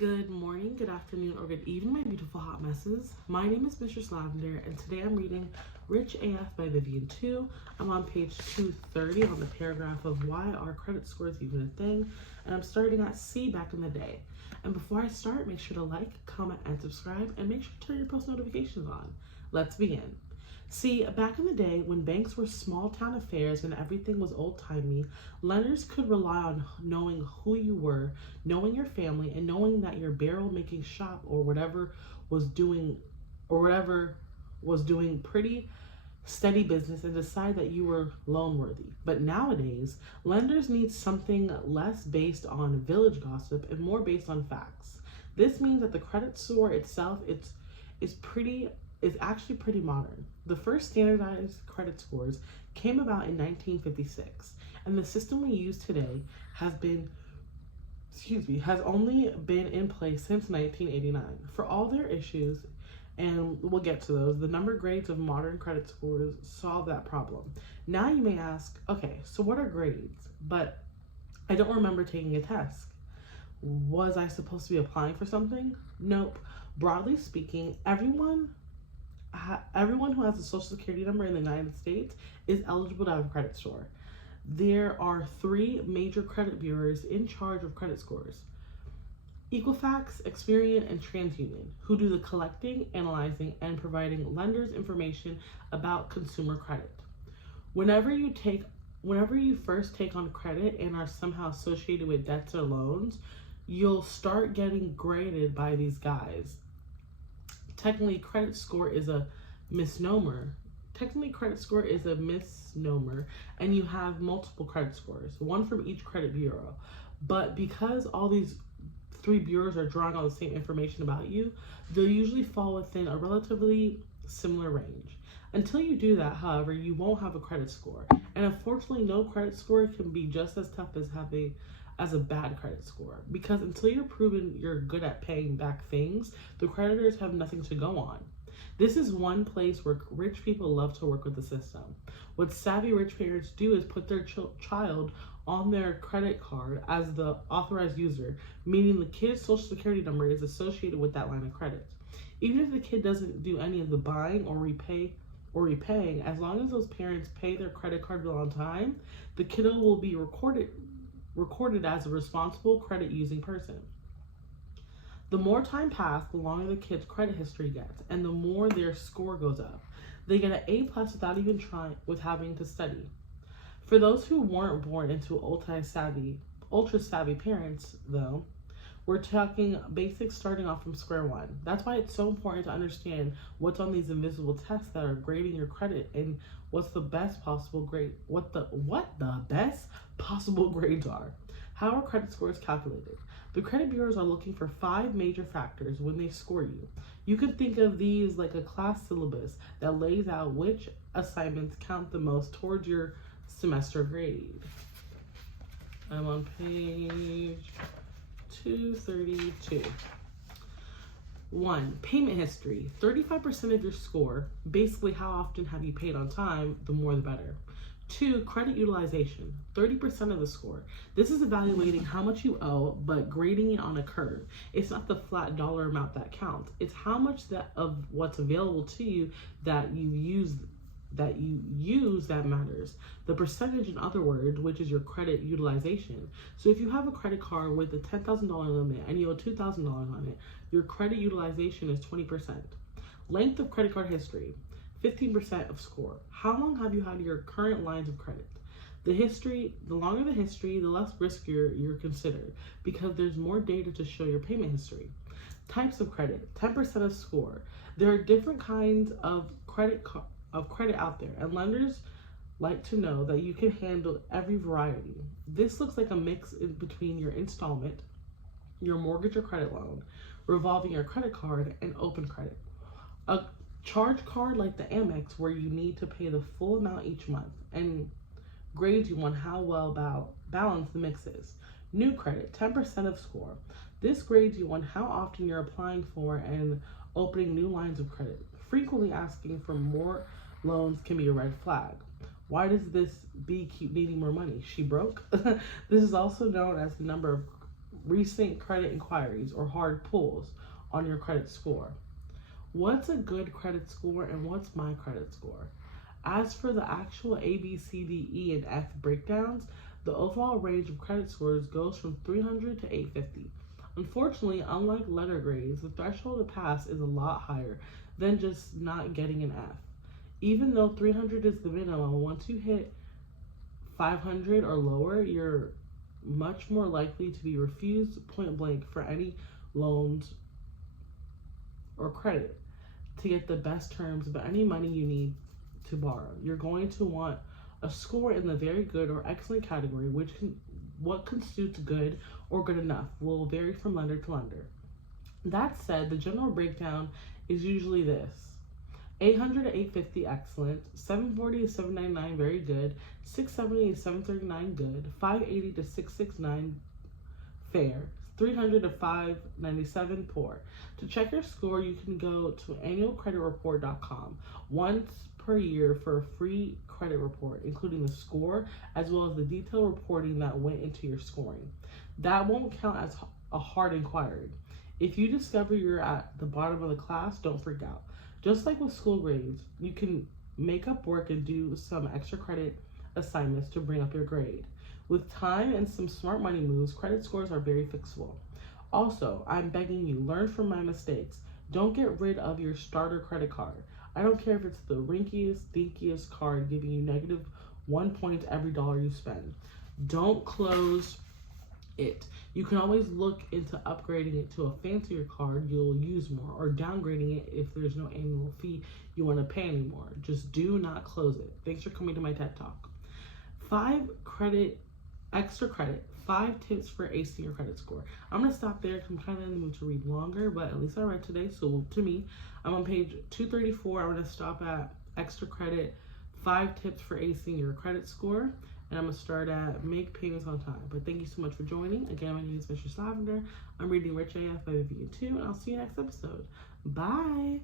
Good morning, good afternoon, or good evening, my beautiful hot messes. My name is Mistress Lavender, and today I'm reading Rich AF by Vivian 2. I'm on page 230 on the paragraph of why are credit scores even a thing, and I'm starting at C back in the day. And before I start, make sure to like, comment, and subscribe, and make sure to turn your post notifications on. Let's begin. See, back in the day, when banks were small town affairs and everything was old-timey, lenders could rely on knowing who you were, knowing your family, and knowing that your barrel-making shop or whatever was doing pretty steady business and decide that you were loan worthy. But nowadays, lenders need something less based on village gossip and more based on facts. This means that the credit score itself is actually pretty modern. The first standardized credit scores came about in 1956, and the system we use today has only been in place since 1989. For all their issues, and we'll get to those, the number grades of modern credit scores solve that problem. Now you may ask, okay, so what are grades? But I don't remember taking a test. Was I supposed to be applying for something? Nope. Broadly speaking, everyone who has a social security number in the United States is eligible to have a credit score. There are three major credit bureaus in charge of credit scores: Equifax, Experian, and TransUnion, who do the collecting, analyzing, and providing lenders information about consumer credit. Whenever you first take on credit and are somehow associated with debts or loans, you'll start getting graded by these guys. Technically, credit score is a misnomer. And you have multiple credit scores, one from each credit bureau. But because all these three bureaus are drawing all the same information about you, they'll usually fall within a relatively similar range. Until you do that, however, you won't have a credit score. And unfortunately, no credit score can be just as tough as a bad credit score, because until you're proven you're good at paying back things, the creditors have nothing to go on. This is one place where rich people love to work with the system. What savvy rich parents do is put their child on their credit card as the authorized user, meaning the kid's social security number is associated with that line of credit. Even if the kid doesn't do any of the buying or repaying, as long as those parents pay their credit card bill on time, the kiddo will be recorded as a responsible credit using person. The more time passes, the longer the kid's credit history gets, and the more their score goes up. They get an A+ without even having to study. For those who weren't born into ultra savvy parents, though, we're talking basics starting off from square one. That's why it's so important to understand what's on these invisible tests that are grading your credit and what the best possible grades are. How are credit scores calculated? The credit bureaus are looking for 5 major factors when they score you. You can think of these like a class syllabus that lays out which assignments count the most towards your semester grade. I'm on page 232. 1. Payment history. 35% of your score. Basically, how often have you paid on time? The more the better. 2. Credit utilization. 30% of the score. This is evaluating how much you owe, but grading it on a curve. It's not the flat dollar amount that counts. It's how much of what's available to you that you use that matters. The percentage, in other words, which is your credit utilization. So if you have a credit card with a $10,000 limit and you owe $2,000 on it, your credit utilization is 20%. Length of credit card history, 15% of score. How long have you had your current lines of credit? The longer the history, the less riskier you're considered, because there's more data to show your payment history. Types of credit, 10% of score. There are different kinds of credit out there, and lenders like to know that you can handle every variety. This looks like a mix in between your installment, your mortgage or credit loan, revolving your credit card, and open credit. A charge card like the Amex, where you need to pay the full amount each month, and grades you on how well balanced the mix is. New credit, 10% of score. This grades you on how often you're applying for and opening new lines of credit. Frequently asking for more loans can be a red flag. Why does this B keep needing more money? She broke? This is also known as the number of recent credit inquiries or hard pulls on your credit score. What's a good credit score and what's my credit score? As for the actual A, B, C, D, E, and F breakdowns, the overall range of credit scores goes from 300 to 850. Unfortunately, unlike letter grades, the threshold to pass is a lot higher than just not getting an F. Even though 300 is the minimum, once you hit 500 or lower, you're much more likely to be refused point blank for any loans or credit to get the best terms about any money you need to borrow. You're going to want a score in the very good or excellent category, what constitutes good or good enough will vary from lender to lender. That said, the general breakdown is usually this: 800 to 850 excellent, 740 to 799 very good, 670 to 739 good, 580 to 669 fair, 300 to 597 poor. To check your score, you can go to annualcreditreport.com once per year for a free credit report, including the score as well as the detailed reporting that went into your scoring. That won't count as a hard inquiry. If you discover you're at the bottom of the class, don't freak out. Just like with school grades, you can make up work and do some extra credit assignments to bring up your grade. With time and some smart money moves, credit scores are very fixable. Also, I'm begging you, learn from my mistakes. Don't get rid of your starter credit card. I don't care if it's the rinkiest, dinkiest card giving you negative 1 point every dollar you spend. Don't close it. You can always look into upgrading it to a fancier card you'll use more, or downgrading it if there's no annual fee you want to pay anymore. Just do not close it. Thanks for coming to my TED Talk. 5 tips for acing your credit score. I'm going to stop there because I'm kind of in the mood to read longer, but at least I read today. So to me, I'm on page 234. I'm going to stop at extra credit, 5 tips for acing your credit score. And I'm going to start at make payments on time. But thank you so much for joining. Again, my name is Mistress Lavender. I'm reading Rich AF by Vivian 2, and I'll see you next episode. Bye.